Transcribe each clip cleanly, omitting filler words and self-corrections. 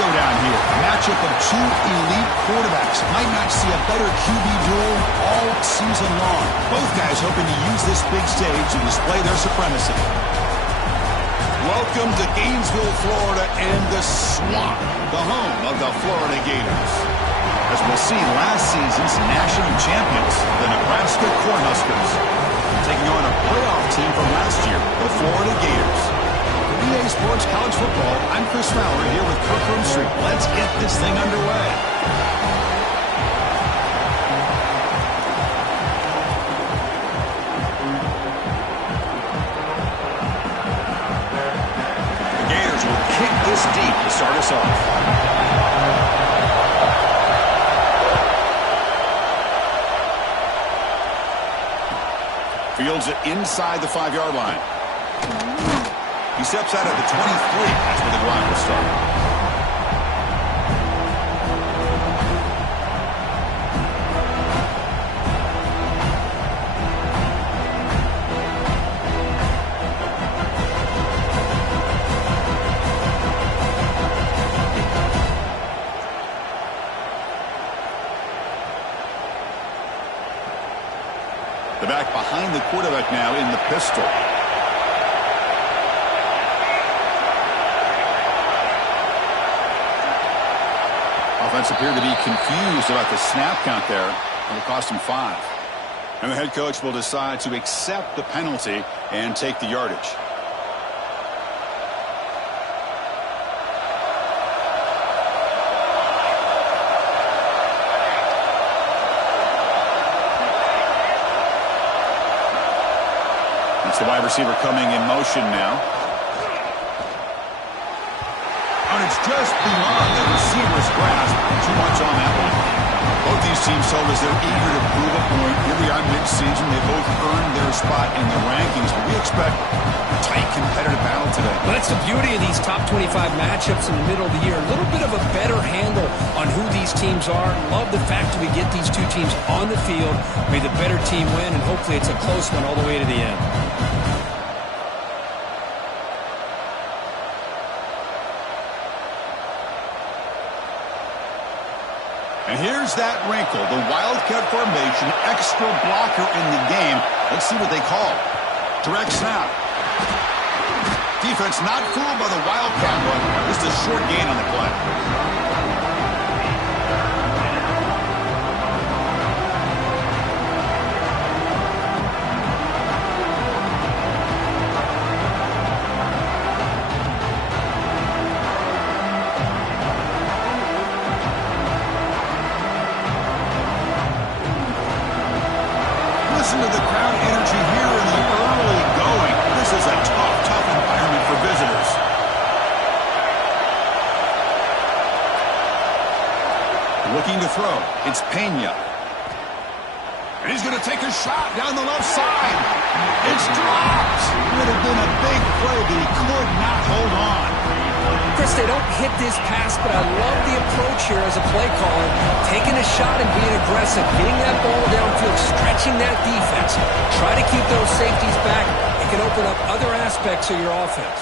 showdown here. A matchup of two elite quarterbacks. Might not see a better QB duel all season long. Both guys hoping to use this big stage to display their supremacy. Welcome to Gainesville, Florida, and the Swamp, the home of the Florida Gators. As we'll see, last season's national champions, the Nebraska Cornhuskers, taking on a playoff team from last year, the Florida Gators. For EA Sports College Football, I'm Chris Fowler here with Kirk Street. Let's get this thing underway. The Gators will kick this deep to start us off. Fields it inside the 5-yard line. He steps out at the 23. That's where the drive will start. The back behind the quarterback now in the pistol. Offense appeared to be confused about the snap count there. It'll cost him 5. And the head coach will decide to accept the penalty and take the yardage. It's the wide receiver coming in motion now. And it's just beyond the receiver's grasp. Too much on that one. Both these teams told us they're eager to prove a point. Here we are mid-season. They both earned their spot in the rankings, but we expect a tight competitive battle today. Well, that's the beauty of these top 25 matchups in the middle of the year. A little bit of a better handle on who these teams are. Love the fact that we get these two teams on the field. May the better team win, and hopefully it's a close one all the way to the end. And here's that wrinkle, the Wildcat formation, extra blocker in the game. Let's see what they call. Direct snap. Defense not fooled by the Wildcat run. Just a short gain on the play. Listen to the crowd energy here in the early going. This is a tough environment for visitors. Looking to throw. It's Pena. And he's going to take a shot down the left side. It's dropped. Would have been a big play, but he could not hold on. Chris, they don't hit this pass, but I love the approach here as a play caller. Taking a shot and being aggressive, getting that ball downfield, stretching that defense. Try to keep those safeties back. It can open up other aspects of your offense.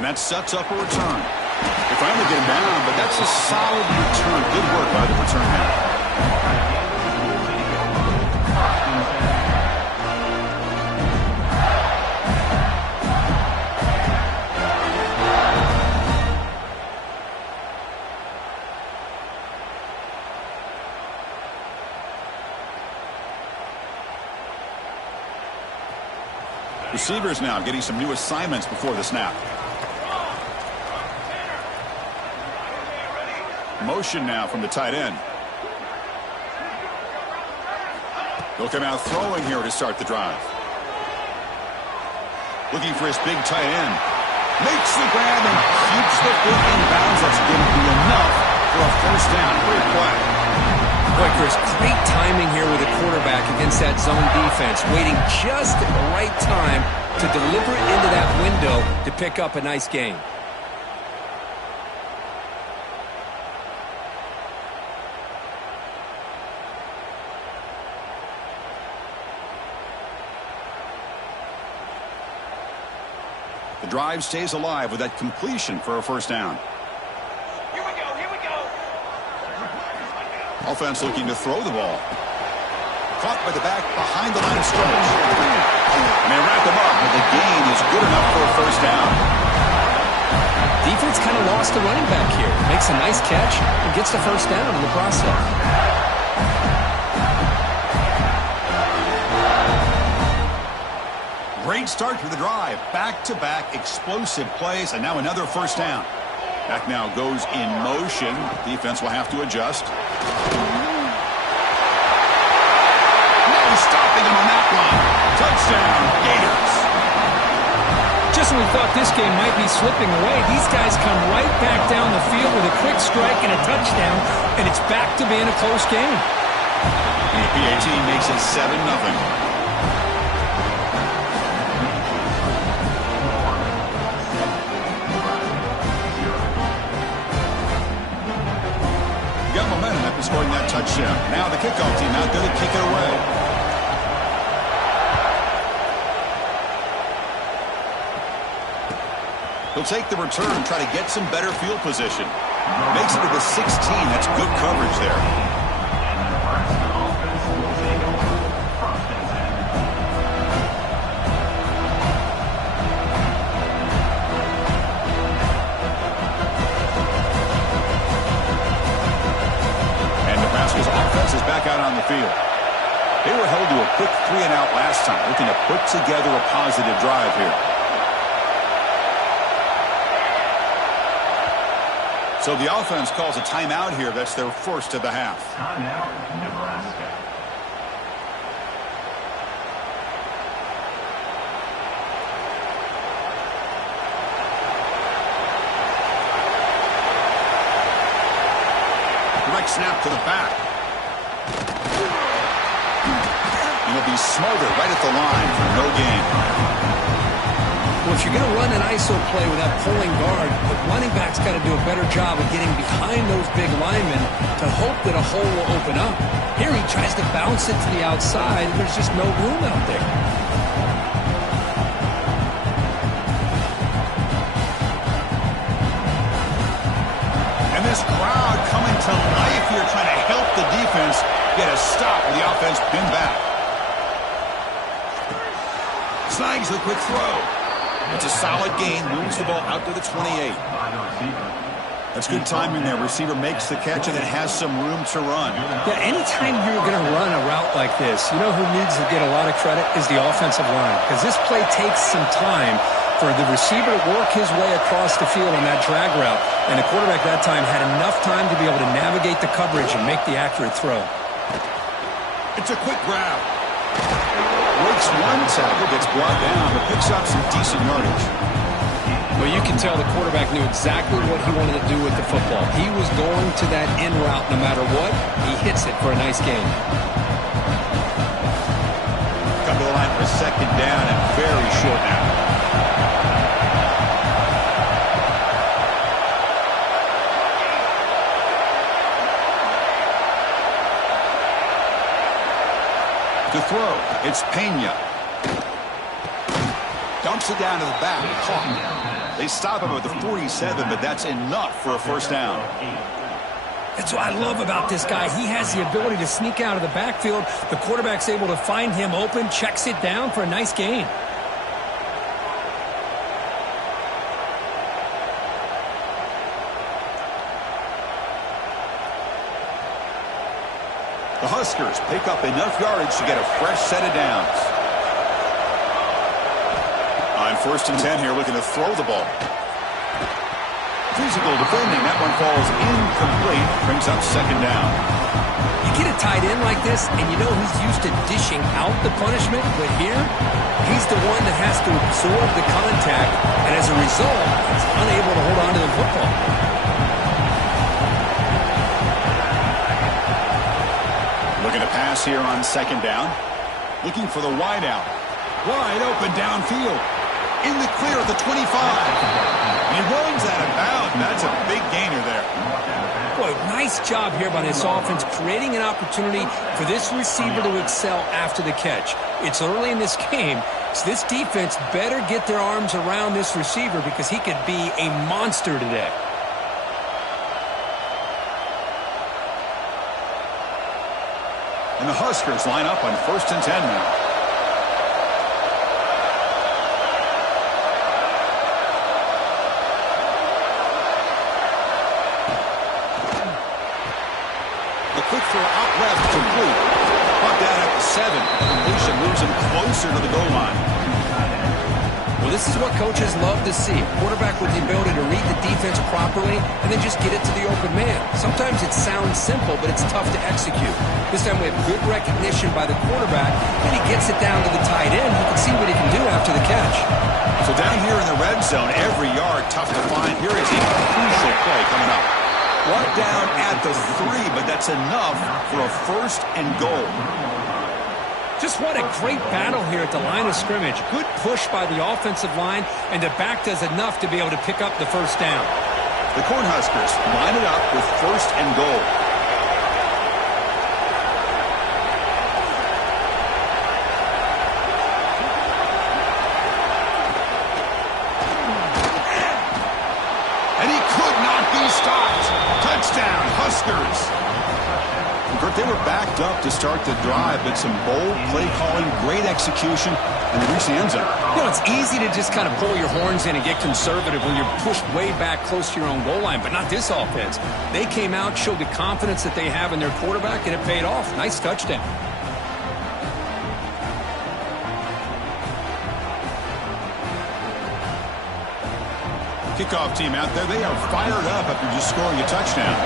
And that sets up a return. They finally get him down, but that's a solid return. Good work by the return man. Receivers now getting some new assignments before the snap. Motion now from the tight end. He'll come out throwing here to start the drive. Looking for his big tight end. Makes the grab and keeps the foot in bounds. That's going to be enough for a first down. Great play. Boy, Chris, great timing here with the quarterback against that zone defense. Waiting just at the right time to deliver it into that window to pick up a nice gain. The drive stays alive with that completion for a first down. Here we go, here we go. Offense looking to throw the ball. Caught by the back behind the line of scrimmage. And they wrap him up, but the gain is good enough for a first down. Defense kind of lost the running back here. Makes a nice catch and gets the first down in the process. Great start to the drive. Back-to-back explosive plays, and now another first down. Back now goes in motion. Defense will have to adjust. No stopping him on that one. Touchdown, Gators. Just when we thought this game might be slipping away, these guys come right back down the field with a quick strike and a touchdown, and it's back to being a close game. And the PAT makes it 7-0. Scoring that touchdown. Now the kickoff team out there to kick it away. He'll take the return and try to get some better field position. Makes it to the 16. That's good coverage there. Offense is back out on the field. They were held to a quick 3-and-out last time, looking to put together a positive drive here. So the offense calls a timeout here. That's their first of the half. Timeout, Nebraska. Direct snap to the back. And he'll be smothered right at the line for no gain. Well, if you're going to run an ISO play with that pulling guard, the running back's got to do a better job of getting behind those big linemen to hope that a hole will open up. Here he tries to bounce it to the outside, and there's just no room out there. And this crowd coming to life here, trying to help the defense get a stop with the offense pinned back. Snags the quick throw. It's a solid gain, moves the ball out to the 28. That's good timing there. Receiver makes the catch and it has some room to run. Yeah, anytime you're going to run a route like this, you know who needs to get a lot of credit is the offensive line. Because this play takes some time for the receiver to work his way across the field on that drag route. And the quarterback that time had enough time to be able to navigate the coverage and make the accurate throw. It's a quick grab. Breaks one tackle, gets brought down, but picks up some decent yardage. Well, you can tell the quarterback knew exactly what he wanted to do with the football. He was going to that in route no matter what. He hits it for a nice gain. Come to the line for a second down and very short now. To throw, it's Pena. Dumps it down to the back. Caught. They stop him at the 47, but that's enough for a first down. That's what I love about this guy. He has the ability to sneak out of the backfield. The quarterback's able to find him open, checks it down for a nice gain. The Huskers pick up enough yardage to get a fresh set of downs. On 1st and 10 here, looking to throw the ball. Physical defending. That one falls incomplete. Brings up second down. You get a tight end like this, and you know he's used to dishing out the punishment, but here, he's the one that has to absorb the contact, and as a result, he's unable to hold on to the football. Looking to pass here on second down. Looking for the wide out. Wide open downfield. In the clear at the 25. And he runs out of bounds. That's a big gainer there. Boy, nice job here by this offense, creating an opportunity for this receiver to excel after the catch. It's early in this game, so this defense better get their arms around this receiver because he could be a monster today. And the Huskers line up on 1st and 10 now. The quick throw out left, complete. Brought down at the 7. Completion moves him closer to the goal line. Well, this is what coaches love to see. A quarterback with the ability to read the defense properly and then just get it to the open man. Sometimes it sounds simple, but it's tough to execute. This time we have good recognition by the quarterback, and he gets it down to the tight end. You can see what he can do after the catch. So down here in the red zone, every yard tough to find. Here is a crucial play coming up. Brought down at the 3, but that's enough for a 1st and goal. Just what a great battle here at the line of scrimmage. Good push by the offensive line, and the back does enough to be able to pick up the first down. The Cornhuskers line it up with 1st and goal. And he could not be stopped. Touchdown, Huskers. Kurt, they were backed up to start the drive, but some bold play calling, great execution, and they reached the end zone. You know, it's easy to just kind of pull your horns in and get conservative when you're pushed way back close to your own goal line, but not this offense. They came out, showed the confidence that they have in their quarterback, and it paid off. Nice touchdown. Kickoff team out there, they are fired up after just scoring a touchdown.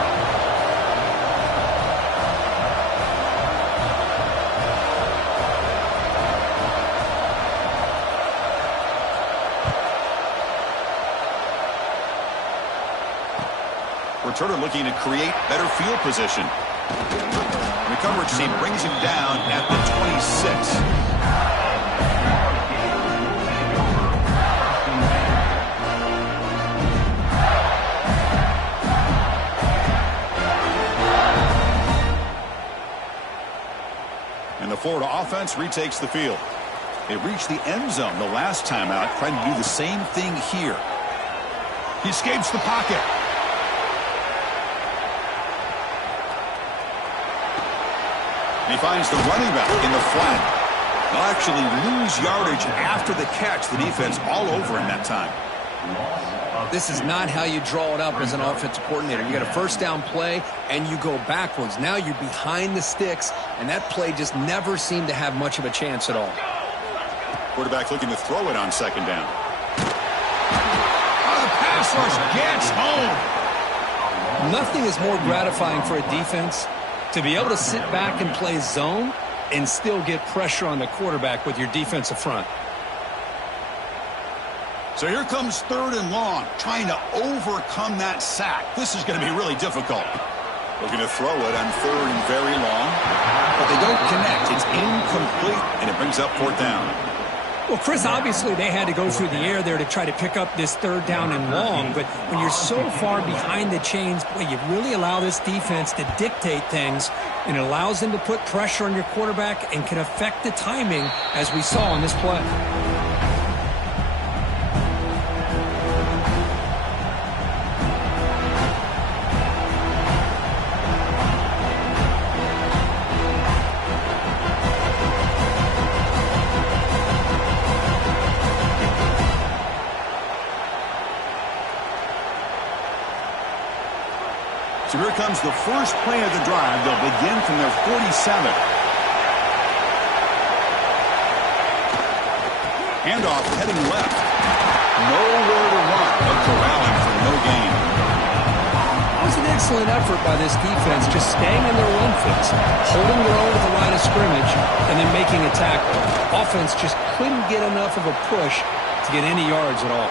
Returner looking to create better field position. The coverage team brings him down at the 26. And the Florida offense retakes the field. They reached the end zone the last time out, trying to do the same thing here. He escapes the pocket. He finds the running back in the flat. They'll actually lose yardage after the catch. The defense all over him that time. This is not how you draw it up as an offensive coordinator. You got a first down play, and you go backwards. Now you're behind the sticks, and that play just never seemed to have much of a chance at all. Quarterback looking to throw it on 2nd down. Oh, the pass rush gets home. Nothing is more gratifying for a defense to be able to sit back and play zone and still get pressure on the quarterback with your defensive front. So here comes 3rd and long, trying to overcome that sack. This is going to be really difficult. Looking to throw it on 3rd and very long, but they don't connect. It's incomplete, and it brings up 4th down. Well, Chris, obviously they had to go through the air there to try to pick up this 3rd down and long, but when you're so far behind the chains, boy, you really allow this defense to dictate things, and it allows them to put pressure on your quarterback and can affect the timing, as we saw in this play. So here comes the first play of the drive. They'll begin from their 47. Handoff heading left. Nowhere to run, but corralling for no gain. That was an excellent effort by this defense, just staying in their run fits, holding their own at the line of scrimmage, and then making a tackle. Offense just couldn't get enough of a push to get any yards at all.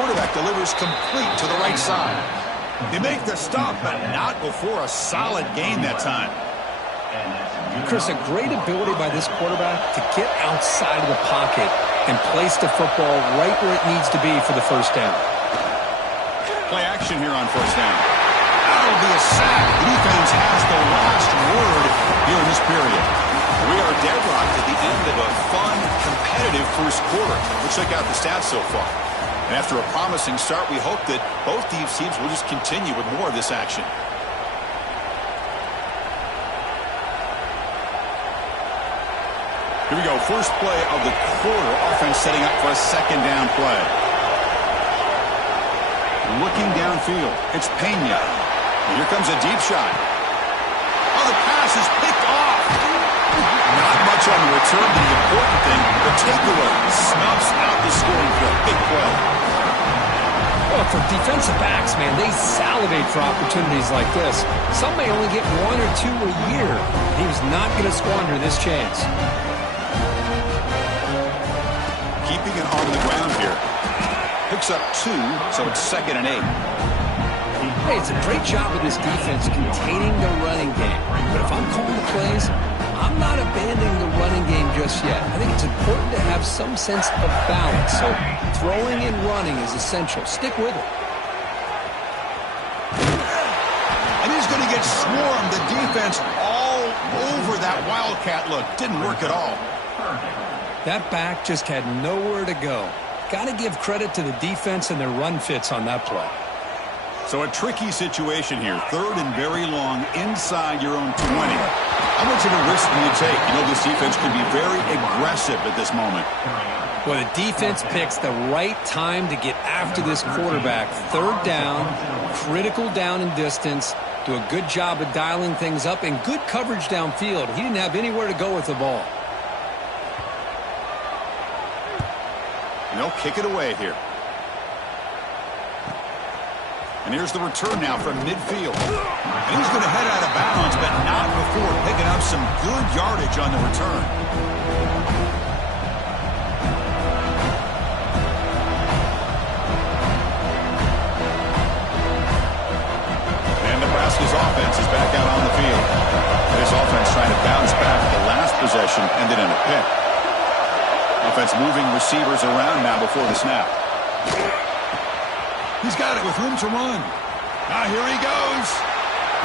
Quarterback delivers complete to the right side. They make the stop, but not before a solid gain that time. Chris, a great ability by this quarterback to get outside of the pocket and place the football right where it needs to be for the first down. Play action here on 1st down. That'll be a sack. The defense has the last word here in this period. We are deadlocked at the end of a fun, competitive first quarter. We'll check out the stats so far. And after a promising start, we hope that both these teams will just continue with more of this action. Here we go. First play of the quarter. Offense setting up for a second down play. Looking downfield. It's Pena. And here comes a deep shot. Oh, the pass is picked off. Not much on the return, but the important thing, the takeaway snuffs out the scoring play. Big play. Well, for defensive backs, man, they salivate for opportunities like this. Some may only get one or two a year. He was not going to squander this chance. Keeping it on the ground here. Picks up 2, so it's 2nd and 8. Hey, it's a great job of this defense containing the running game. But if I'm calling the plays, I'm not abandoning the running game just yet. I think it's important to have some sense of balance. So throwing and running is essential. Stick with it. And he's going to get swarmed. The defense all over that Wildcat look. Didn't work at all. That back just had nowhere to go. Got to give credit to the defense and their run fits on that play. So a tricky situation here. 3rd and very long inside your own 20. How much of a risk do you take? You know, this defense can be very aggressive at this moment. Well, the defense picks the right time to get after this quarterback. 3rd down, critical down and distance. Do a good job of dialing things up and good coverage downfield. He didn't have anywhere to go with the ball. And they'll kick it away here. And here's the return now from midfield. And he's going to head out of bounds, but not before picking up some good yardage on the return. And Nebraska's offense is back out on the field. This offense trying to bounce back. The last possession ended in a pick. Offense moving receivers around now before the snap. He's got it with room to run. Now here he goes.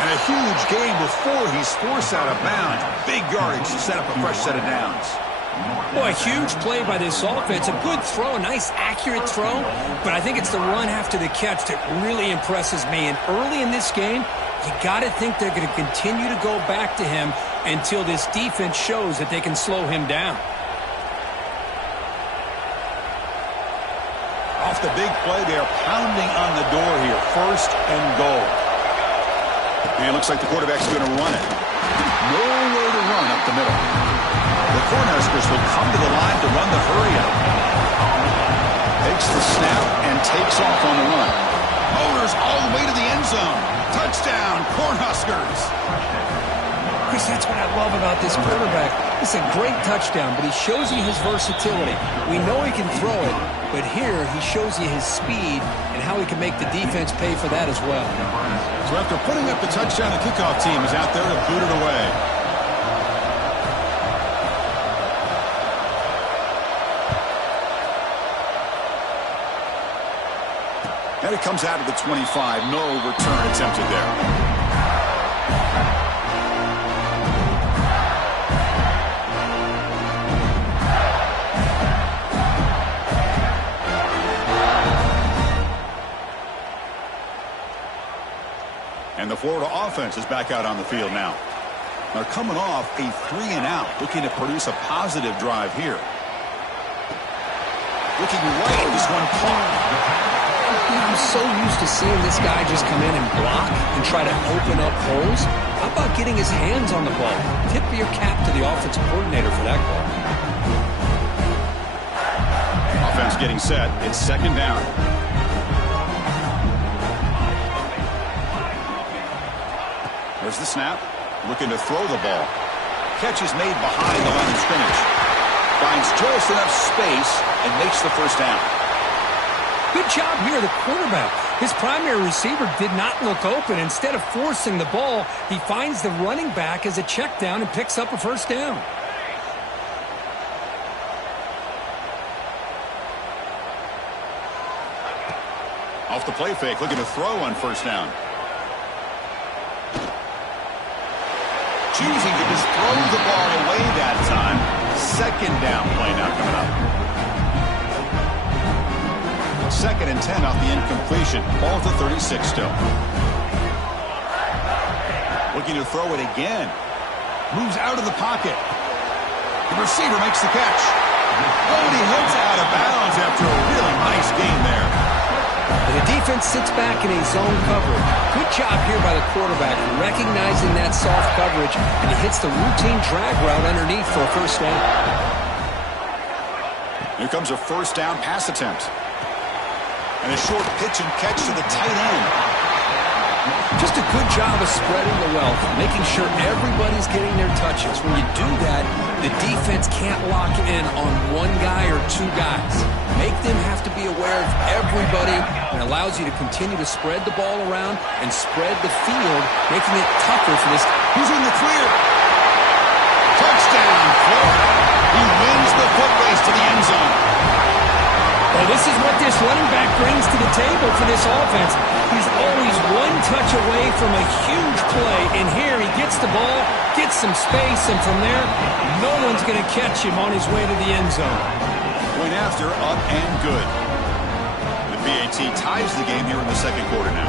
And a huge gain before he's forced out of bounds. Big yardage to set up a fresh set of downs. Boy, a huge play by this offense. A good throw, a nice accurate throw. But I think it's the run after the catch that really impresses me. And early in this game, you got to think they're going to continue to go back to him until this defense shows that they can slow him down. Off the big play, they are pounding on the door here. 1st and goal. And it looks like the quarterback's going to run it. Nowhere to run up the middle. The Cornhuskers will come to the line to run the hurry-up. Takes the snap and takes off on the run. Motors all the way to the end zone. Touchdown, Cornhuskers. Chris, that's what I love about this quarterback. It's a great touchdown, but he shows you his versatility. We know he can throw it, but here he shows you his speed and how he can make the defense pay for that as well. So after putting up the touchdown, the kickoff team is out there to boot it away. And it comes out of the 25. No return attempted there. And the Florida offense is back out on the field now. They're coming off a 3-and-out, looking to produce a positive drive here. Looking right, this one caught. I'm so used to seeing this guy just come in and block and try to open up holes. How about getting his hands on the ball? Tip of your cap to the offensive coordinator for that call. Offense getting set. It's 2nd down. There's the snap. Looking to throw the ball. Catch is made behind the line of scrimmage. Finds just enough space and makes the first down. Good job here, the quarterback. His primary receiver did not look open. Instead of forcing the ball, he finds the running back as a check down and picks up a first down. Off the play fake, looking to throw on first down. choosing to just throw the ball away that time. Second down play now coming up. 2nd and 10 off the incompletion. Ball at the 36 still. Looking to throw it again. Moves out of the pocket. The receiver makes the catch. Oh, and he hits out of bounds after a really nice gain there. And the defense sits back in a zone coverage. Good job here by the quarterback, recognizing that soft coverage, and he hits the routine drag route underneath for a first down. Here comes a first down pass attempt. And a short pitch and catch to the tight end. Just a good job of spreading the wealth, making sure everybody's getting their touches. When you do that, the defense can't lock in on one guy or two guys. Make them have to be aware of everybody, and allows you to continue to spread the ball around and spread the field, making it tougher for this. Who's in the clear? Touchdown, Florida. He wins the foot race to the end zone. Well, this is what this running back brings to the table for this offense. He's always one touch away from a huge play, and here he gets the ball, gets some space, and from there, no one's going to catch him on his way to the end zone. Point after, up and good. The BAT ties the game here in the second quarter now.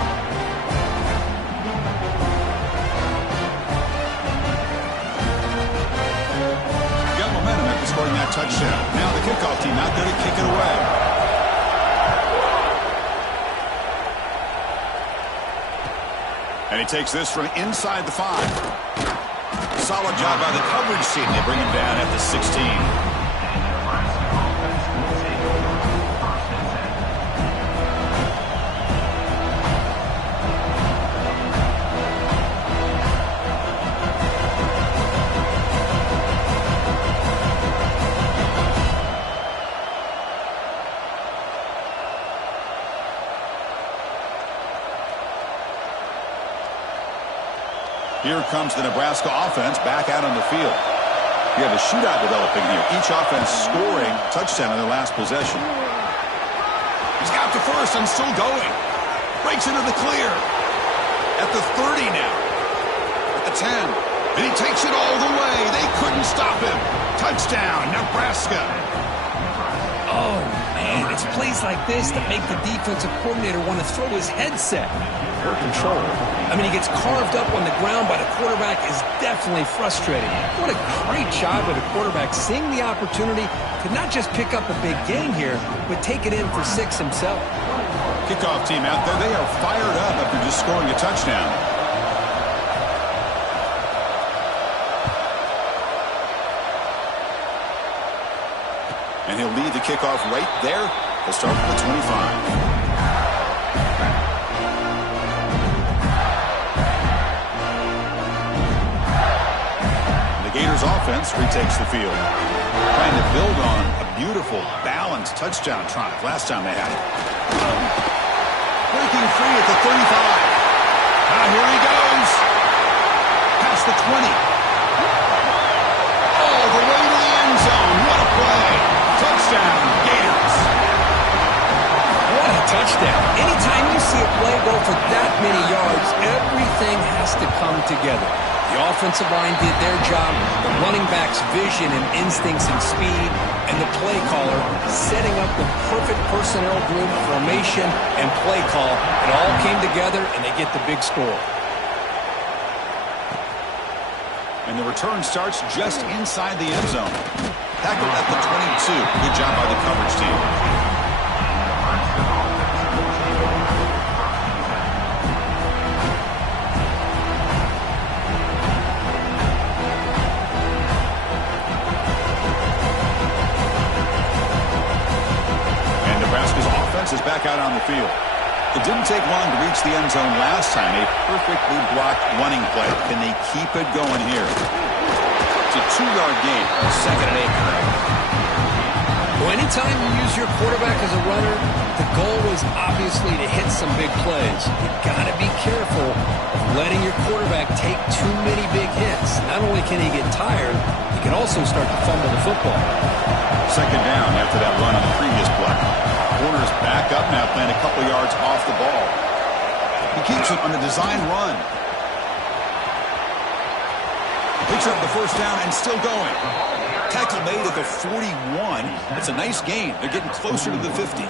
Got momentum after scoring that touchdown. Now the kickoff team out there to kick it away. And he takes this from inside the 5. Solid job by the coverage team. They bring him down at the 16. Here comes the Nebraska offense back out on the field. You have a shootout developing here. Each offense scoring touchdown in their last possession. He's got the first and still going. Breaks into the clear. At the 30 now. At the 10. And he takes it all the way. They couldn't stop him. Touchdown, Nebraska. Oh, man, it's plays like this that make the defensive coordinator want to throw his headset. Poor control. I mean, he gets carved up on the ground by the quarterback is definitely frustrating. What a great job by the quarterback seeing the opportunity to not just pick up a big gain here, but take it in for 6 himself. Kickoff team out there. They are fired up after just scoring a touchdown. And he'll lead the kickoff right there. He'll start from the 25. Gators offense retakes the field. Trying to build on a beautiful, balanced touchdown drive last time they had it. Breaking free at the 35. Now here he goes. Past the 20. All the way to the end zone. What a play. Touchdown, Gators. What a touchdown. Anytime you see a play go for that many yards, everything has to come together. The offensive line did their job, the running back's vision and instincts and speed, and the play caller setting up the perfect personnel group, formation, and play call. It all came together, and they get the big score. And the return starts just inside the end zone. Tackled at the 22. Good job by the coverage team. Is back out on the field. It didn't take long to reach the end zone last time. A perfectly blocked running play. Can they keep it going here? It's a 2-yard gain. 2nd and 8. Well, anytime you use your quarterback as a runner, the goal is obviously to hit some big plays. You've got to be careful of letting your quarterback take too many big hits. Not only can he get tired, he can also start to fumble the football. 2nd down after that run on the previous play. Corner's back up now, playing a couple yards off the ball. He keeps it on the design run. Picks up the first down and still going. Tackle made at the 41. It's a nice gain. They're getting closer to the 50.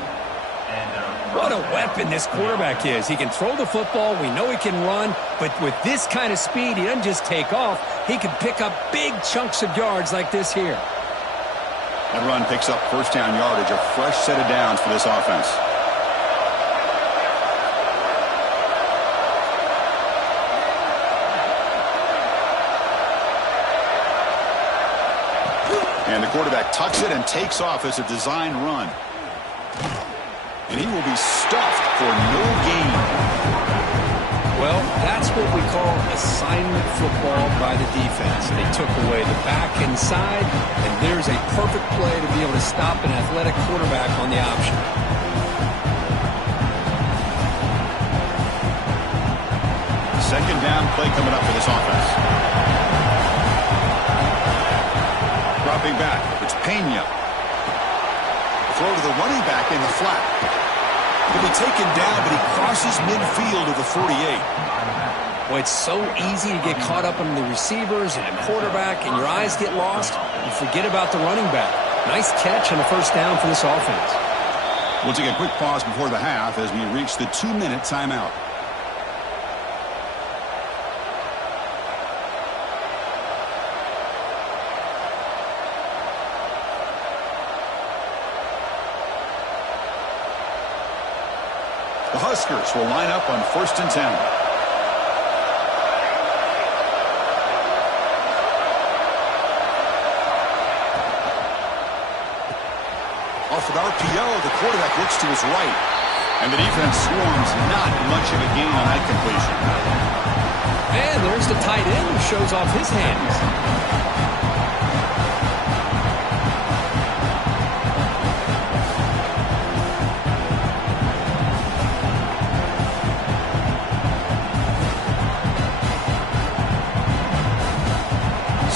What a weapon this quarterback is. He can throw the football. We know he can run. But with this kind of speed, he doesn't just take off. He can pick up big chunks of yards like this here. That run picks up first down yardage, a fresh set of downs for this offense. And the quarterback tucks it and takes off as a design run. And he will be stuffed for no gain. Well, that's what we call assignment football by the defense. They took away the back inside, and there's a perfect play to be able to stop an athletic quarterback on the option. Second down play coming up for this offense. Dropping back, it's Pena. Throw to the running back in the flat. He'll be taken down, but he crosses midfield of the 48. Well, it's so easy to get caught up in the receivers and the quarterback, and your eyes get lost. You forget about the running back. Nice catch and a first down for this offense. We'll take a quick pause before the half as we reach the 2-minute timeout. The Huskers will line up on 1st and 10. Off an RPO, the quarterback looks to his right. And the defense swarms, not much of a gain on that completion. And there's the tight end who shows off his hands.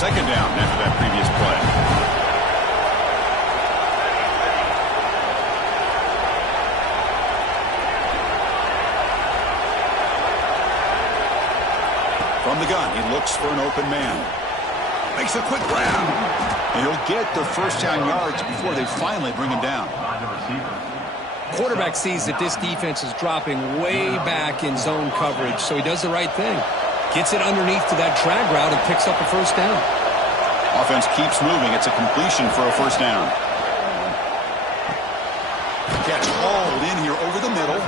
Second down after that previous play. From the gun, he looks for an open man. Makes a quick grab. And he'll get the first down yards before they finally bring him down. Quarterback sees that this defense is dropping way back in zone coverage, so he does the right thing. Gets it underneath to that drag route and picks up a first down. Offense keeps moving. It's a completion for a first down. Catch hauled in here over the middle.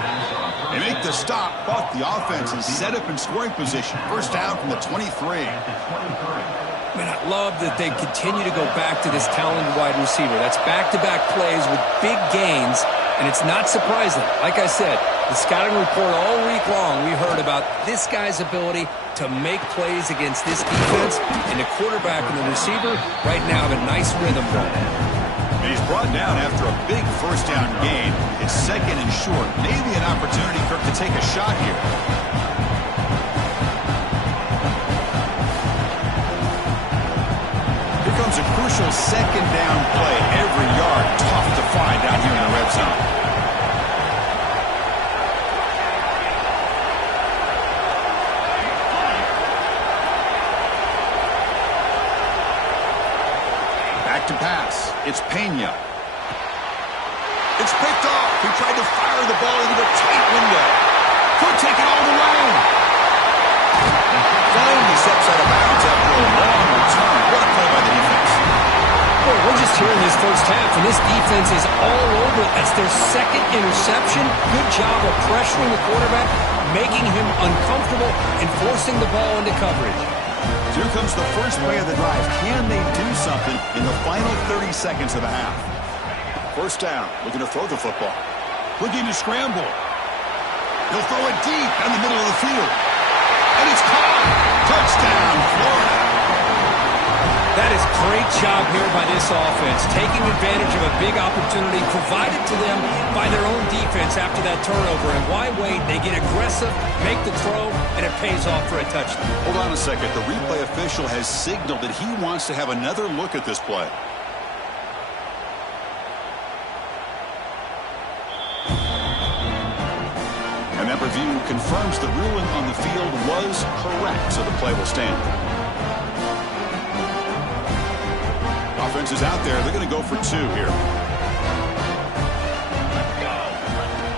They make the stop, but the offense is set up in scoring position. First down from the 23. I mean, I love that they continue to go back to this talented wide receiver. That's back-to-back plays with big gains, and it's not surprising. Like I said, the scouting report all week long, we heard about this guy's ability to make plays against this defense, and the quarterback and the receiver right now have a nice rhythm going. And he's brought down after a big first down gain. It's second and short. Maybe an opportunity for him to take a shot here. Here comes a crucial second down play. Every yard tough to find down here in the red zone. To pass. It's Pena. It's picked off. He tried to fire the ball into a tight window. Could take it all the way. Finally steps out of bounds after a long return. What a play by the defense. Boy, we're just here in this first half, and this defense is all over it. That's their second interception. Good job of pressuring the quarterback, making him uncomfortable, and forcing the ball into coverage. Here comes the first play of the drive. Can they do something in the final 30 seconds of the half? First down, looking to throw the football. Looking to scramble. He'll throw it deep in the middle of the field. And it's caught. Touchdown, Florida. That is great job here by this offense, taking advantage of a big opportunity provided to them by their own defense after that turnover. And why wait? They get aggressive, make the throw, and it pays off for a touchdown. Hold on a second. The replay official has signaled that he wants to have another look at this play. And that review confirms the ruling on the field was correct, so the play will stand. offense is out there. They're going to go for 2 here.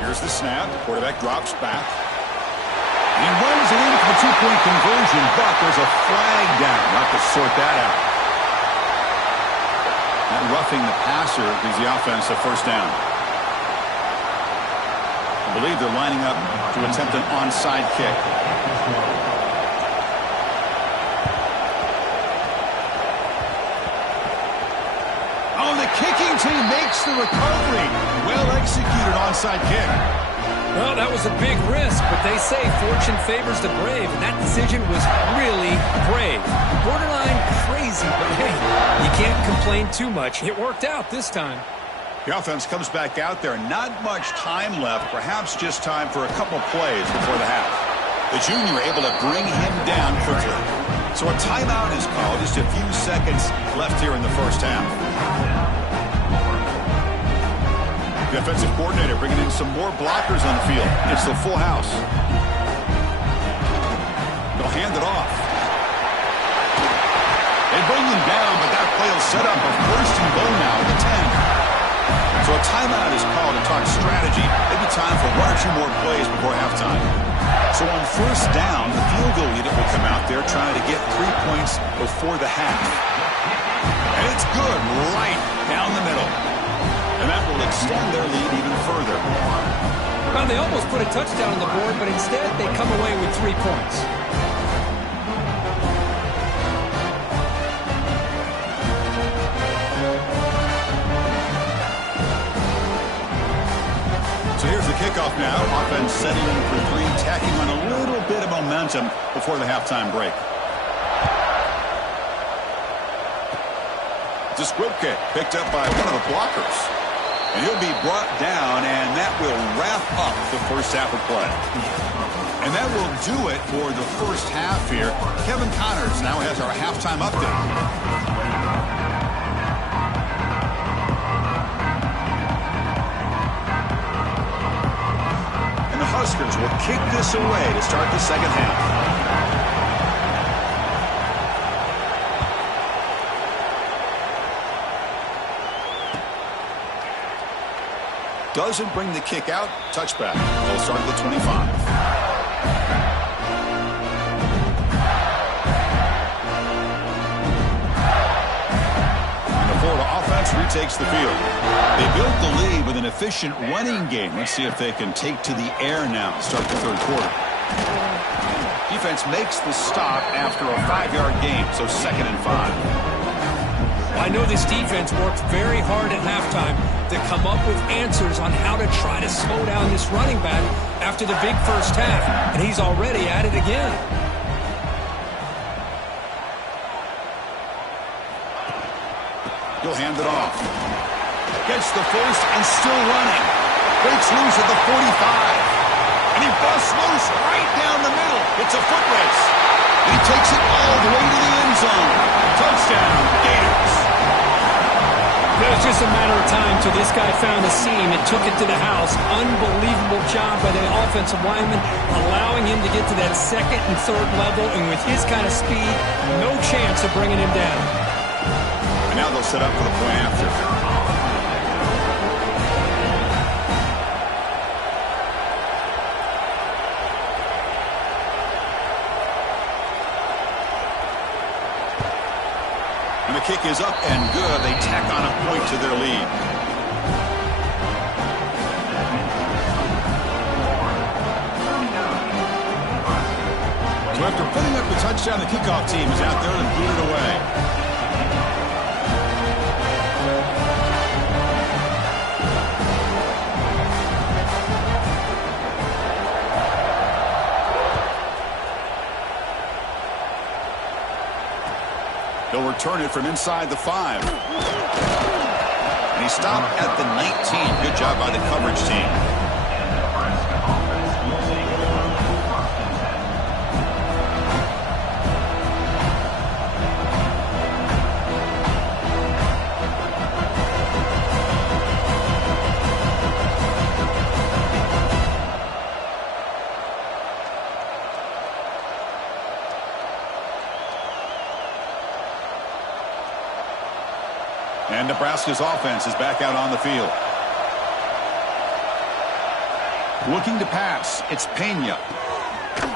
Here's the snap. Quarterback drops back. And he runs it in for the 2-point conversion, but there's a flag down. We'll have to sort that out. That roughing the passer gives the offense a first down. I believe they're lining up to attempt an onside kick. Oh, the kicking team makes the recovery. Well executed onside kick. Well, that was a big risk, but they say fortune favors the brave, and that decision was really brave. Borderline crazy, but hey, you can't complain too much. It worked out this time. The offense comes back out there. Not much time left, perhaps just time for a couple plays before the half. The junior able to bring him down quickly. So a timeout is called. Just a few seconds left here in the first half. The offensive coordinator bringing in some more blockers on the field. It's the full house. They'll hand it off. They bring him down, but that play will set up a first and goal now at the 10. So a timeout is called to talk strategy. Maybe time for 1 or 2 more plays before halftime. So on first down, the field goal unit will come out there trying to get 3 points before the half. And it's good right down the middle. And that will extend their lead even further. Well, they almost put a touchdown on the board, but instead they come away with 3 points. So here's the kickoff now. Offense setting in for 3, tacking on a little bit of momentum before the halftime break. It's a squib kick picked up by one of the blockers. And he'll be brought down, and that will wrap up the first half of play. And that will do it for the first half here. Kevin Connors now has our halftime update. And the Huskers will kick this away to start the second half. Doesn't bring the kick out. Touchback. They'll start at the 25. And the Florida offense retakes the field. They built the lead with an efficient running game. Let's see if they can take to the air now to start the third quarter. Defense makes the stop after a 5-yard gain, so 2nd and 5. I know this defense worked very hard at halftime to come up with answers on how to try to slow down this running back after the big first half, and he's already at it again. He'll hand it off. Gets the first and still running. Breaks loose at the 45. And he busts loose right down the middle. It's a foot race. He takes it all the way to the end zone. Touchdown, Gators. It was just a matter of time till this guy found a seam and took it to the house. Unbelievable job by the offensive lineman, allowing him to get to that 2nd and 3rd level, and with his kind of speed, no chance of bringing him down. And now they'll set up for the point after. And the kick is up and good. They tack on a point to their lead. So after putting up the touchdown, the kickoff team is out there to boot it away. They'll return it from inside the 5. And he stopped at the 19. Good job by the coverage team. And Nebraska's offense is back out on the field. Looking to pass. It's Pena.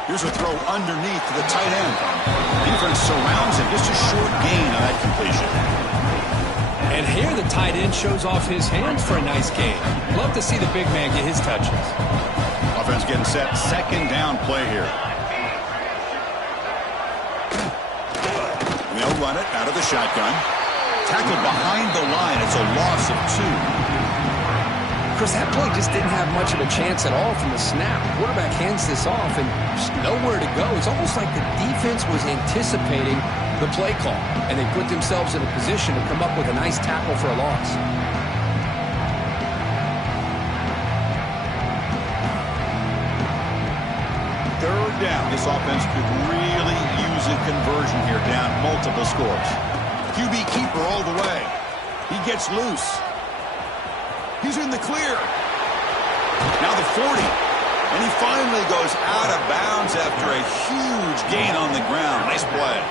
Here's a throw underneath to the tight end. Defense surrounds him. Just a short gain on that completion. And here the tight end shows off his hands for a nice gain. Love to see the big man get his touches. Offense getting set. Second down play here. They'll run it out of the shotgun. Tackled behind the line. It's a loss of 2. Chris, that play just didn't have much of a chance at all from the snap. The quarterback hands this off and just nowhere to go. It's almost like the defense was anticipating the play call, and they put themselves in a position to come up with a nice tackle for a loss. Third down. This offense could really use a conversion here, down multiple scores. QB keeper all the way. He gets loose. He's in the clear. Now the 40. And he finally goes out of bounds after a huge gain on the ground. Nice play.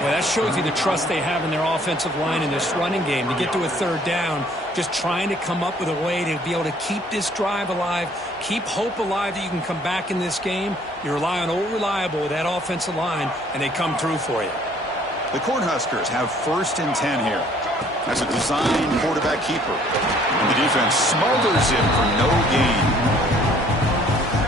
Well, that shows you the trust they have in their offensive line in this running game. To get to a third down, just trying to come up with a way to be able to keep this drive alive, keep hope alive that you can come back in this game. You rely on old reliable with that offensive line, and they come through for you. The Cornhuskers have 1st and 10 here. As a design quarterback keeper. And the defense smothers him for no gain.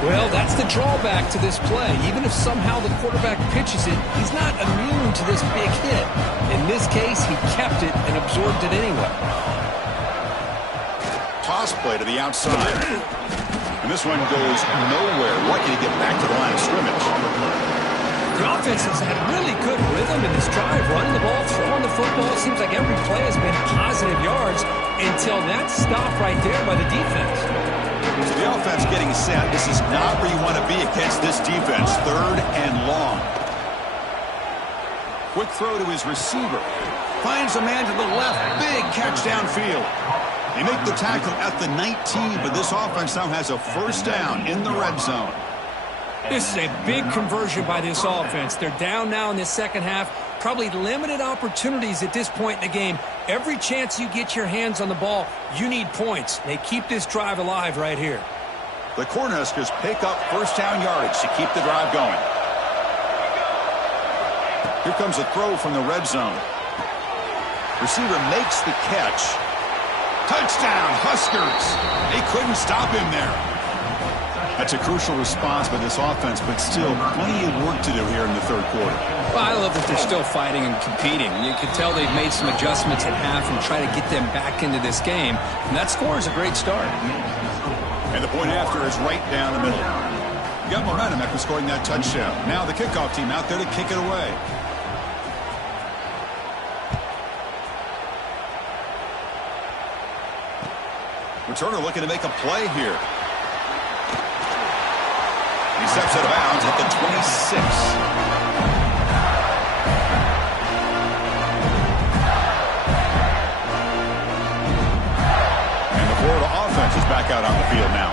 Well, that's the drawback to this play. Even if somehow the quarterback pitches it, he's not immune to this big hit. In this case, he kept it and absorbed it anyway. Toss play to the outside. And this one goes nowhere. Lucky to get back to the line of scrimmage. The offense has had really good rhythm in this drive, running the ball, throwing the football. It seems like every play has been positive yards until that stop right there by the defense. So the offense getting set. This is not where you want to be against this defense. 3rd and long. Quick throw to his receiver. Finds a man to the left. Big catch downfield. They make the tackle at the 19, but this offense now has a 1st down in the red zone. This is a big conversion by this offense. They're down now in the second half. Probably limited opportunities at this point in the game. Every chance you get your hands on the ball, you need points. They keep this drive alive right here. The Cornhuskers pick up 1st down yardage to keep the drive going. Here comes a throw from the red zone. Receiver makes the catch. Touchdown, Huskers. They couldn't stop him there. That's a crucial response by this offense, but still plenty of work to do here in the 3rd quarter. Well, I love that they're still fighting and competing. You can tell they've made some adjustments at half and try to get them back into this game. And that score is a great start. And the point after is right down the middle. You got momentum after scoring that touchdown. Now the kickoff team out there to kick it away. Returner looking to make a play here. He steps out of bounds at the 26. And the Florida offense is back out on the field now.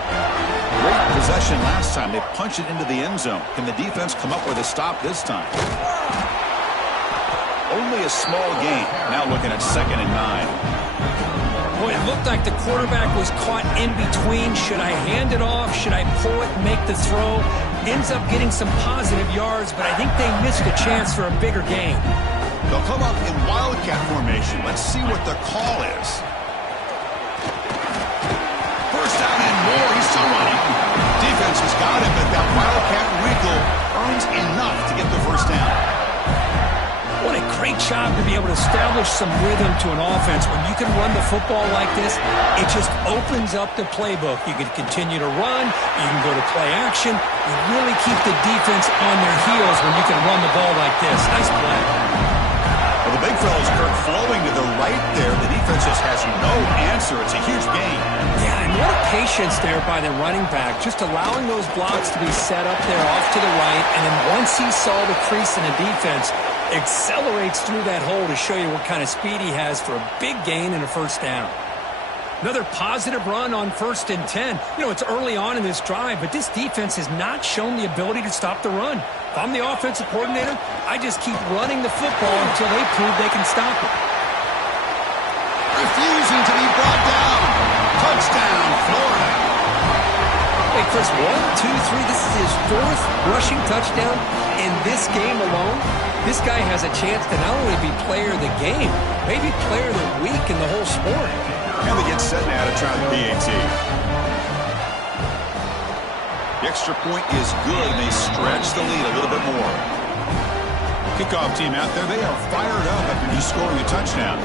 Great possession last time. They punch it into the end zone. Can the defense come up with a stop this time? Only a small gain. Now looking at 2nd and 9. Boy, it looked like the quarterback was caught in between. Should I hand it off? Should I pull it and make the throw? Ends up getting some positive yards, but I think they missed a chance for a bigger gain. They'll come up in wildcat formation. Let's see what the call is. 1st down and more. He's still running. Defense has got him, but that wildcat wiggle earns enough to get the 1st down. What a great job to be able to establish some rhythm to an offense. When you can run the football like this, it just opens up the playbook. You can continue to run. You can go to play action. You really keep the defense on their heels when you can run the ball like this. Nice play. Well, the big fella's Kirk flowing to the right there. The defense just has no answer. It's a huge gain. Yeah, and what a patience there by the running back. Just allowing those blocks to be set up there off to the right. And then once he saw the crease in the defense, accelerates through that hole to show you what kind of speed he has for a big gain and a 1st down. Another positive run on 1st and 10. You know, it's early on in this drive, but this defense has not shown the ability to stop the run. If I'm the offensive coordinator, I just keep running the football until they prove they can stop it. That's 1, 2, 3. This is his 4th rushing touchdown in this game alone. This guy has a chance to not only be player of the game, maybe player of the week in the whole sport. And they get set now to try the PAT. The extra point is good, and they stretch the lead a little bit more. Kickoff team out there, they are fired up after just scoring a touchdown.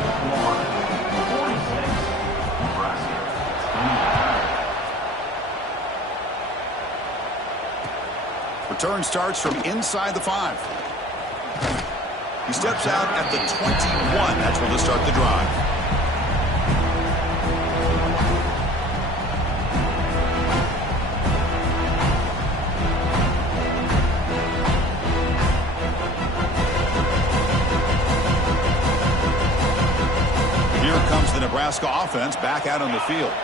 Return starts from inside the 5. He steps out at the 21. That's where they'll start the drive. Here comes the Nebraska offense back out on the field.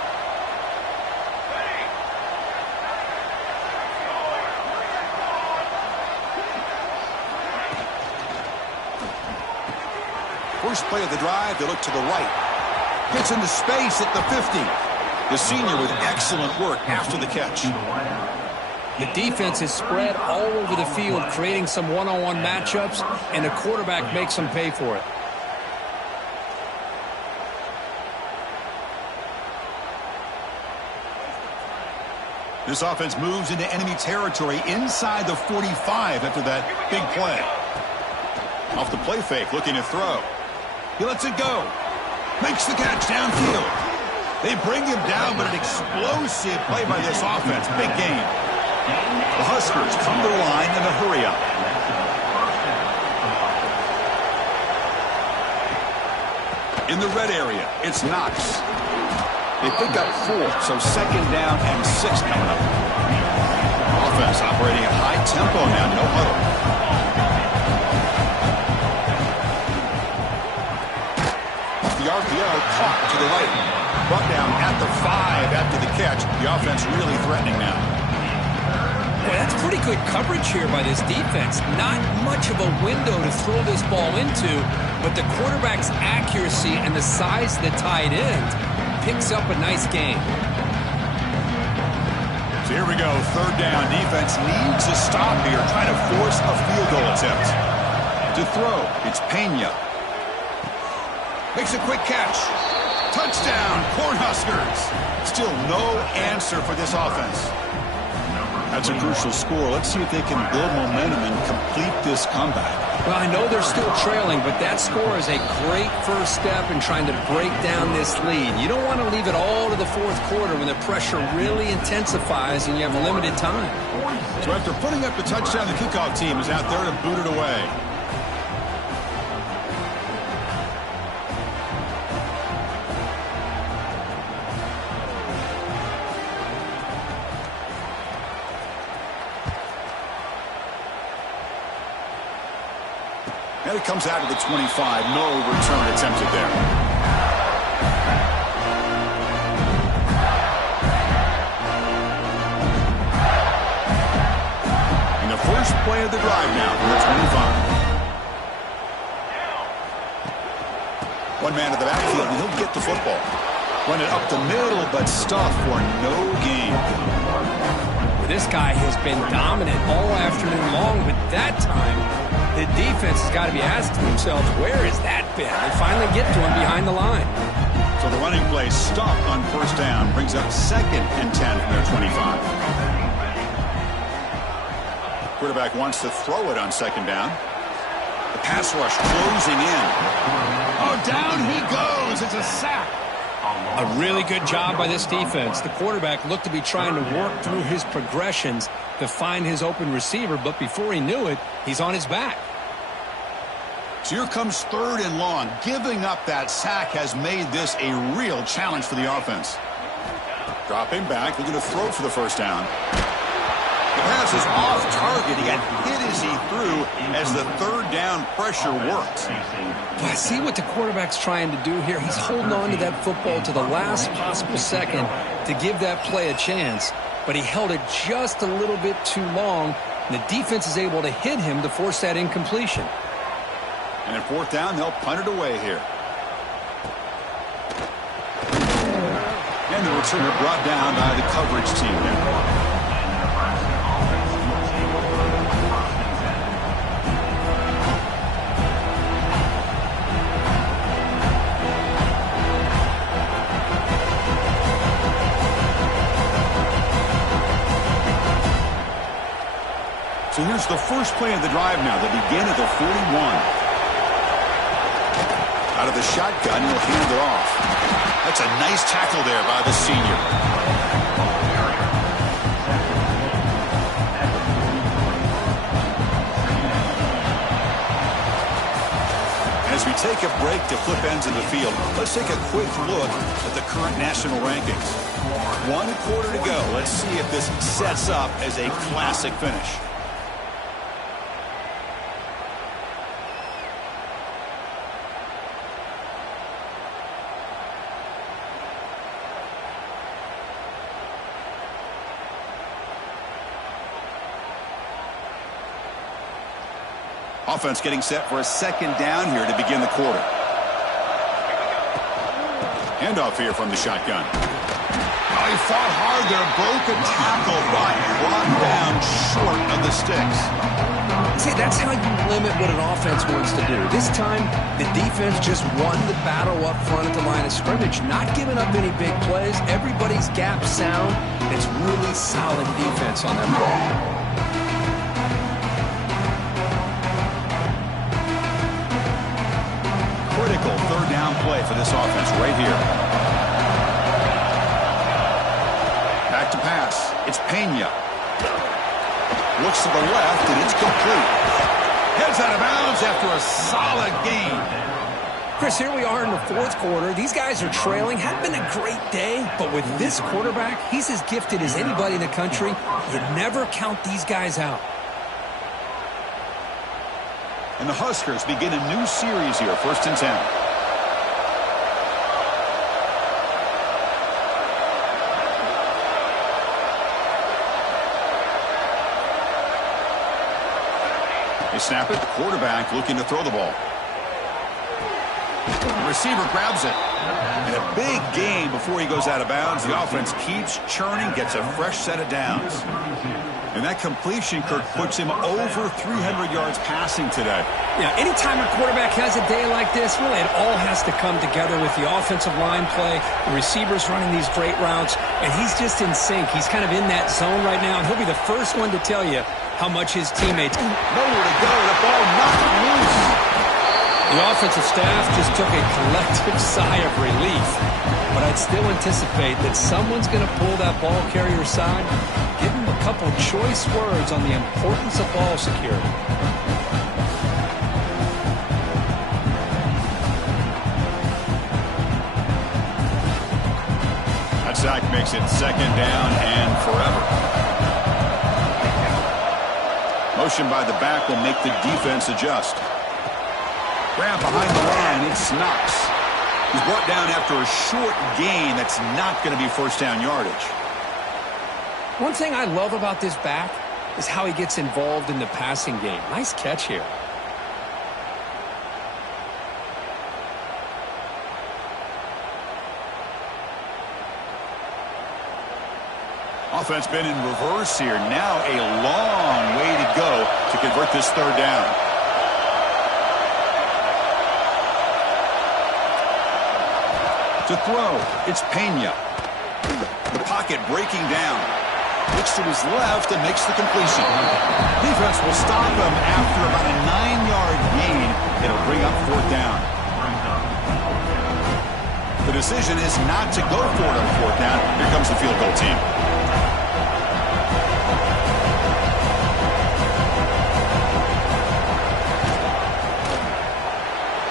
First play of the drive, they look to the right. Gets into space at the 50. The senior with excellent work after the catch. The defense is spread all over the field, creating some one-on-one matchups, and the quarterback makes them pay for it. This offense moves into enemy territory inside the 45 after that big play. Off the play fake, looking to throw. He lets it go. Makes the catch downfield. They bring him down, but an explosive play by this offense. Big game. The Huskers come to the line in a hurry-up. In the red area, it's Knox. They pick up 4, so second down and 6 coming up. Offense operating at high tempo now, no huddle. The RPO caught to the right. Brought down at the 5 after the catch. The offense really threatening now. Boy, that's pretty good coverage here by this defense. Not much of a window to throw this ball into, but the quarterback's accuracy and the size of the tight end picks up a nice game. So here we go. Third down. Defense needs a stop here, trying to force a field goal attempt. To throw, it's Pena. Makes a quick catch. Touchdown, Cornhuskers. Still no answer for this offense. That's a crucial score. Let's see if they can build momentum and complete this comeback. Well, I know they're still trailing, but that score is a great first step in trying to break down this lead. You don't want to leave it all to the 4th quarter when the pressure really intensifies and you have limited time. So after putting up the touchdown, the kickoff team is out there to boot it away. And it comes out to the 25. No return attempted there. And the first play of the drive now from the 25. One man to the backfield, and he'll get the football. Run it up the middle, but stuffed for no gain. This guy has been dominant all afternoon long, but that time the defense has got to be asking themselves, where has that been? They finally get to him behind the line. So the running play stopped on first down, brings up 2nd and 10 from their 25. Quarterback wants to throw it on 2nd down. The pass rush closing in. Oh, down he goes. It's a sack. A really good job by this defense. The quarterback looked to be trying to work through his progressions to find his open receiver, but before he knew it, he's on his back. So here comes 3rd and long. Giving up that sack has made this a real challenge for the offense. Dropping back, looking to throw for the first down. The pass is off target. He got hit as he threw as the 3rd down pressure worked. But I see what the quarterback's trying to do here. He's holding on to that football to the last possible second to give that play a chance. But he held it just a little bit too long, and the defense is able to hit him to force that incompletion. And at 4th down, they'll punt it away here. And the returner brought down by the coverage team there. So here's the first play of the drive now. They begin at the 41. Out of the shotgun, he'll hand it off. That's a nice tackle there by the senior. As we take a break to flip ends of the field, let's take a quick look at the current national rankings. 1 quarter to go. Let's see if this sets up as a classic finish. Offense getting set for a second down here to begin the quarter. Handoff here from the shotgun. Oh, he fought hard there. Broke a tackle, but brought down short of the sticks. See, that's how you limit what an offense wants to do. This time, the defense just won the battle up front at the line of scrimmage, not giving up any big plays. Everybody's gap sound. It's really solid defense on that ball. Critical third down play for this offense right here. Back to pass. It's Pena. Looks to the left, and it's complete. Heads out of bounds after a solid gain. Chris, here we are in the fourth quarter. These guys are trailing. Hadn't been a great day, but with this quarterback, he's as gifted as anybody in the country. You never count these guys out. And the Huskers begin a new series here, 1st and 10. They snap it. Quarterback looking to throw the ball. The receiver grabs it. And a big gain before he goes out of bounds. The offense keeps churning, gets a fresh set of downs. And that completion, Kirk, puts him over 300 yards passing today. Yeah, anytime a quarterback has a day like this, really it all has to come together with the offensive line play, the receivers running these great routes, and he's just in sync. He's kind of in that zone right now, and he'll be the first one to tell you how much his teammates... Nowhere to go, the ball knocked loose. The offensive staff just took a collective sigh of relief, but I'd still anticipate that someone's going to pull that ball carrier aside, give him a couple choice words on the importance of ball security. That sack makes it 2nd down and forever. Motion by the back will make the defense adjust. Grab behind the line, it's Knox. He's brought down after a short gain that's not going to be 1st down yardage. One thing I love about this back is how he gets involved in the passing game. Nice catch here. Offense been in reverse here. Now a long way to go to convert this 3rd down. To throw, it's Pena. The pocket breaking down. Looks to his left and makes the completion. Defense will stop him after about a 9-yard gain. It'll bring up 4th down. The decision is not to go for it on 4th down. Here comes the field goal team.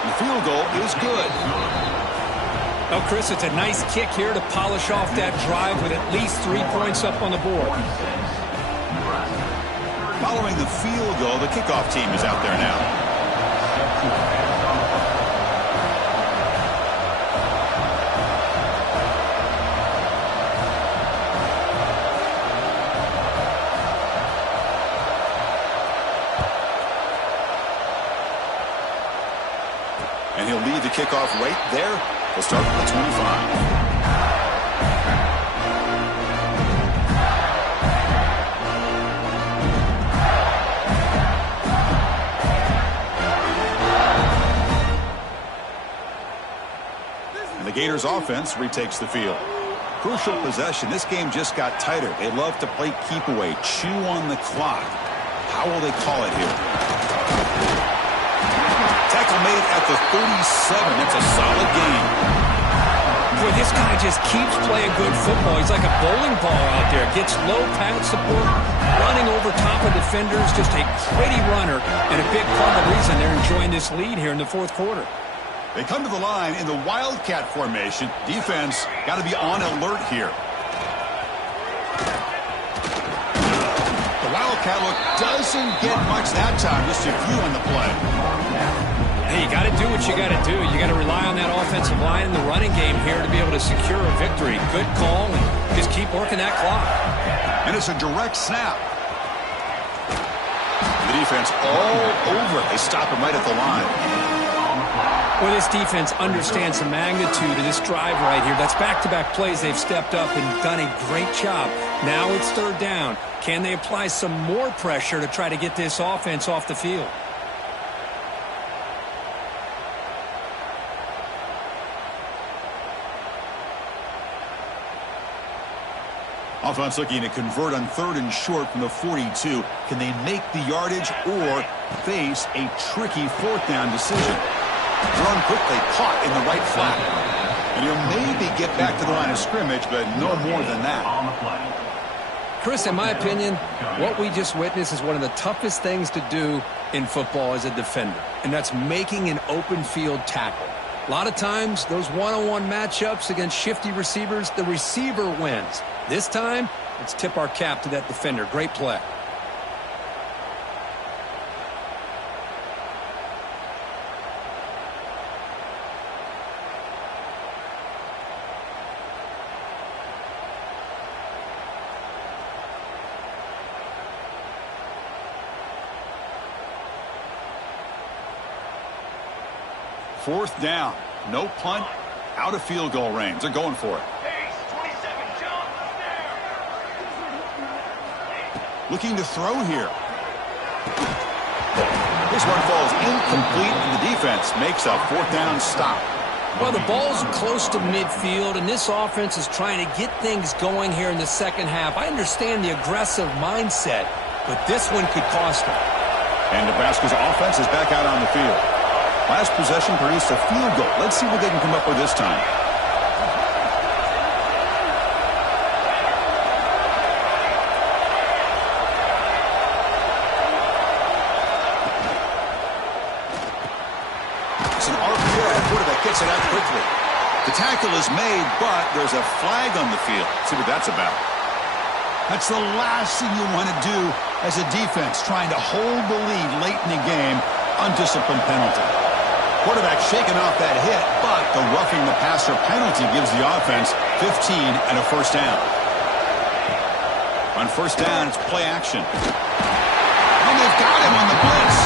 The field goal is good. Oh, Chris, it's a nice kick here to polish off that drive with at least 3 points up on the board. Following the field goal, the kickoff team is out there now. And he'll lead the kickoff right there. We'll start with the 25. And the Gators offense retakes the field. Crucial possession. This game just got tighter. They love to play keep away, chew on the clock. How will they call it here? Tackle made at the 37. It's a solid game. Boy, this guy just keeps playing good football. He's like a bowling ball out there. Gets low pad support, running over top of defenders. Just a gritty runner, and a big part of the reason they're enjoying this lead here in the fourth quarter. They come to the line in the Wildcat formation. Defense got to be on alert here. The Wildcat look doesn't get much that time. Just a few on the play. Hey, you got to do what you got to do. You got to rely on that offensive line in the running game here to be able to secure a victory. Good call, and just keep working that clock. And it's a direct snap. The defense all over it. They stop him right at the line. Well, this defense understands the magnitude of this drive right here. That's back-to-back plays. They've stepped up and done a great job. Now it's third down. Can they apply some more pressure to try to get this offense off the field? Offense looking to convert on 3rd and short from the 42. Can they make the yardage or face a tricky 4th down decision? Thrown quickly, caught in the right flat. And he'll maybe get back to the line of scrimmage, but no more than that. Chris, in my opinion, what we just witnessed is one of the toughest things to do in football as a defender, and that's making an open field tackle. A lot of times, those one-on-one matchups against shifty receivers, the receiver wins. This time, let's tip our cap to that defender. Great play. Fourth down. No punt. Out of field goal range. They're going for it. Looking to throw here. This one falls incomplete, and the defense makes a 4th down stop. Well, the ball's close to midfield, and this offense is trying to get things going here in the second half. I understand the aggressive mindset, but this one could cost them. And Nebraska's offense is back out on the field. Last possession produced a field goal. Let's see what they can come up with this time. It's an RPO. Quarterback gets it out quickly. The tackle is made, but there's a flag on the field. Let's see what that's about. That's the last thing you want to do as a defense, trying to hold the lead late in the game. Undisciplined penalty. Quarterback shaking off that hit, but the roughing the passer penalty gives the offense 15 and a 1st down. On 1st down, it's play action. And they've got him on the blitz.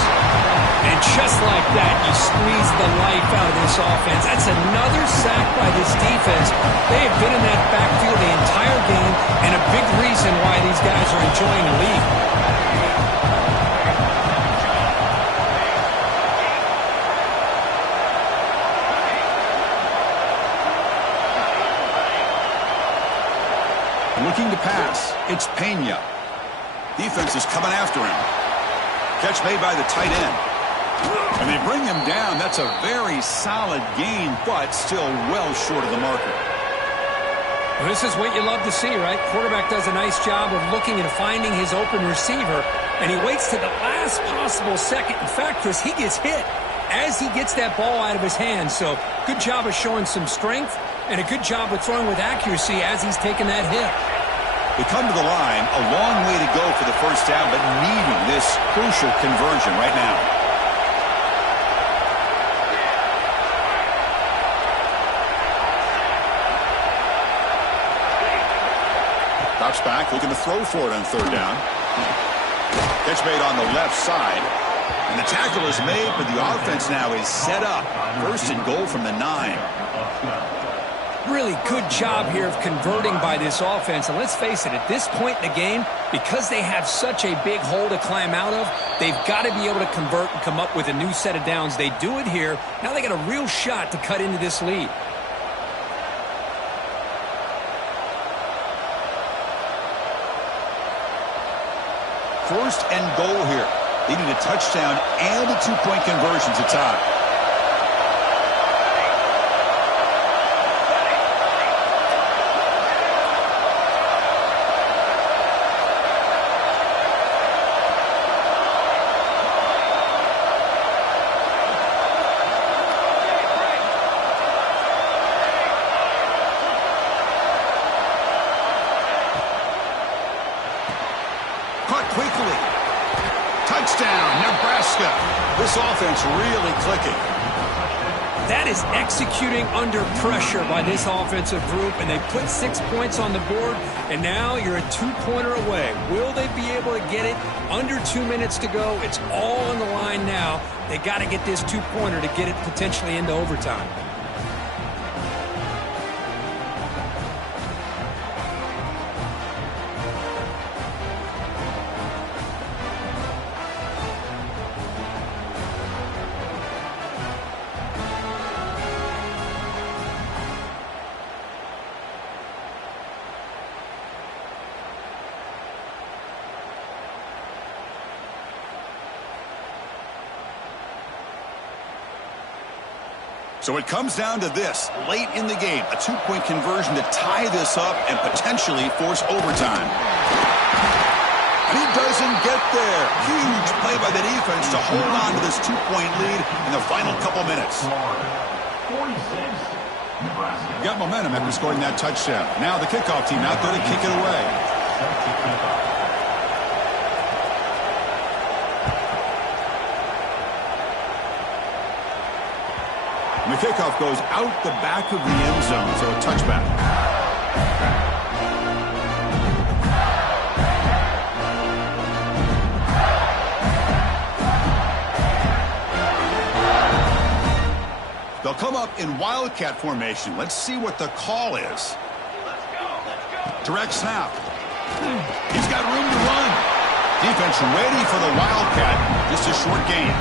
And just like that, you squeeze the life out of this offense. That's another sack by this defense. They have been in that backfield the entire game, and a big reason why these guys are enjoying the lead. Looking to pass. It's Pena. Defense is coming after him. Catch made by the tight end. And they bring him down. That's a very solid gain, but still well short of the marker. Well, this is what you love to see, right? Quarterback does a nice job of looking and finding his open receiver, and he waits to the last possible second. In fact, Chris, he gets hit as he gets that ball out of his hands. So good job of showing some strength and a good job of throwing with accuracy as he's taking that hit. They come to the line, a long way to go for the 1st down, but needing this crucial conversion right now. Drops back, looking to throw for it on 3rd down. Catch made on the left side. And the tackle is made, but the offense now is set up. 1st and goal from the 9. Really good job here of converting by this offense. And let's face it, at this point in the game, because they have such a big hole to climb out of, they've got to be able to convert and come up with a new set of downs. They do it here. Now they got a real shot to cut into this lead. 1st and goal here. They need a touchdown and a 2-point conversion to tie. Quickly. Touchdown, Nebraska. This offense really clicking. That is executing under pressure by this offensive group, and they put 6 points on the board, and now you're a 2-pointer away. Will they be able to get it? Under 2 minutes to go. It's all on the line now. They got to get this 2-pointer to get it potentially into overtime. So it comes down to this, late in the game, a 2-point conversion to tie this up and potentially force overtime. And he doesn't get there. Huge play by the defense to hold on to this 2-point lead in the final couple minutes. 46, Nebraska. Got momentum after scoring that touchdown. Now the kickoff team out there to kick it away. Set to kick off. And the kickoff goes out the back of the end zone, so a touchback. They'll come up in Wildcat formation. Let's see what the call is. Let's go. Direct snap. He's got room to run. Defense ready for the Wildcat. Just a short gain.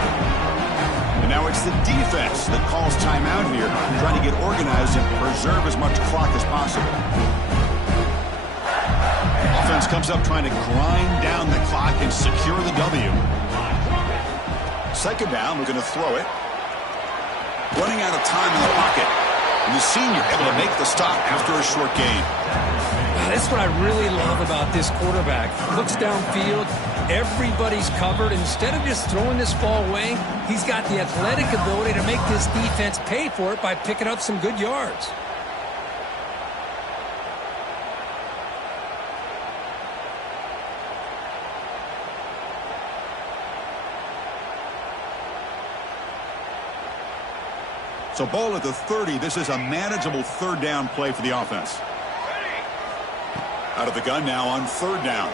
And now it's the defense that calls timeout here, trying to get organized and preserve as much clock as possible. Offense comes up trying to grind down the clock and secure the W. Second down, we're going to throw it. Running out of time in the pocket. And the senior able to make the stop after a short gain. That's what I really love about this quarterback. Looks downfield, everybody's covered. Instead of just throwing this ball away, he's got the athletic ability to make this defense pay for it by picking up some good yards. So ball at the 30. This is a manageable third down play for the offense. Out of the gun now on third down.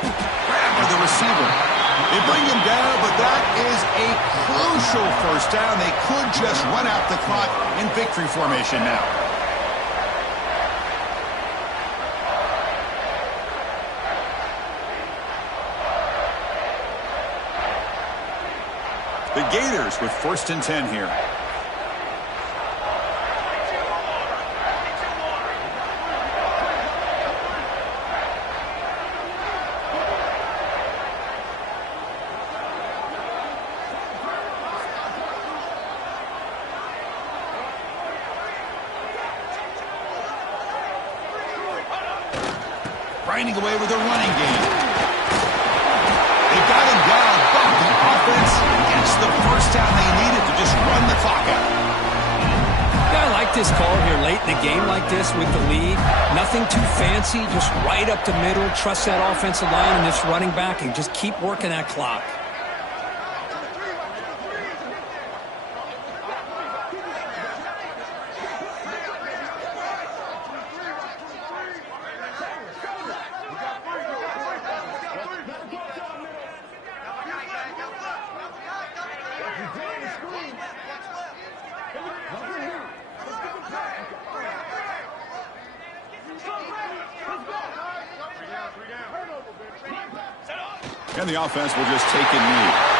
Grab by the receiver. They bring him down, but that is a crucial first down. They could just run out the clock in victory formation now. The Gators with 1st and 10 here. Grinding away with a running game. They've got him down, but the offense gets the first down they needed to just run the clock out. Yeah, I like this call here late in the game like this with the lead. Nothing too fancy, just right up the middle. Trust that offensive line and this running back and just keep working that clock. And the offense will just take a knee.